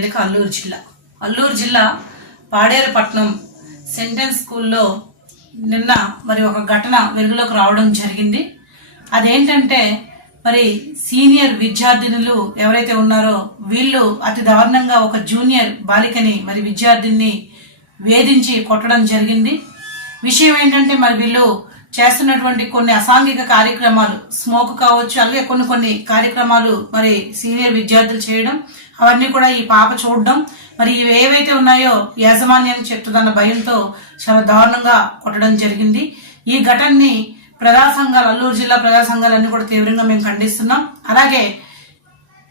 వేదిక అల్లూరు జిల్లా పాడేరుపట్నం సెంటెన్స్ స్కూల్లో నిన్న మరి ఒక ఘటన వెలుగులోకి రావడం జరిగింది. అదేంటంటే మరి సీనియర్ విద్యార్థినులు ఎవరైతే ఉన్నారో వీళ్ళు అతి దారుణంగా ఒక జూనియర్ బాలికని మరి విద్యార్థిని వేధించి కొట్టడం జరిగింది. విషయం ఏంటంటే మరి వీళ్ళు చేస్తున్నటువంటి కొన్ని అసాంఘిక కార్యక్రమాలు, స్మోక్ కావచ్చు, అలాగే కొన్ని కార్యక్రమాలు మరి సీనియర్ విద్యార్థులు చేయడం, అవన్నీ కూడా ఈ పాప చూడడం, మరి ఇవి ఏవైతే ఉన్నాయో యాజమాన్యానికి చెప్తుందన్న భయంతో చాలా దారుణంగా కొట్టడం జరిగింది. ఈ ఘటనని ప్రజా సంఘాలు, అల్లూరు జిల్లా ప్రజా సంఘాలన్నీ కూడా తీవ్రంగా మేము ఖండిస్తున్నాం. అలాగే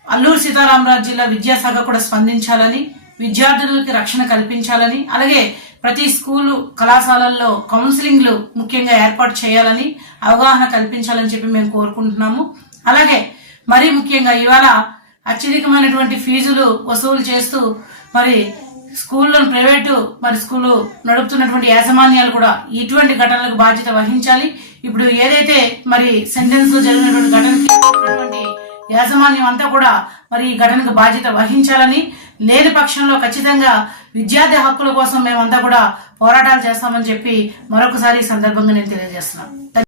అల్లూరు సీతారామరాజు జిల్లా విద్యాశాఖ కూడా స్పందించాలని, విద్యార్థులకి రక్షణ కల్పించాలని, అలాగే ప్రతి స్కూలు కళాశాలల్లో కౌన్సిలింగ్లు ముఖ్యంగా ఏర్పాటు చేయాలని, అవగాహన కల్పించాలని చెప్పి మేము కోరుకుంటున్నాము. అలాగే మరీ ముఖ్యంగా ఇవాళ అత్యధికమైనటువంటి ఫీజులు వసూలు చేస్తూ మరి స్కూల్లో ప్రైవేటు మరి స్కూలు నడుపుతున్నటువంటి యాజమాన్యాలు కూడా ఇటువంటి ఘటనలకు బాధ్యత వహించాలి. ఇప్పుడు ఏదైతే మరి సెంటెన్స్ లో జరిగినటువంటి ఘటనకి యాజమాన్యం అంతా కూడా మరి ఈ ఘటనకు బాధ్యత వహించాలని, లేని పక్షంలో ఖచ్చితంగా విద్యార్థి హక్కుల కోసం మేమంతా కూడా పోరాటాలు చేస్తామని చెప్పి మరొకసారి ఈ సందర్భంగా నేను తెలియజేస్తున్నాను.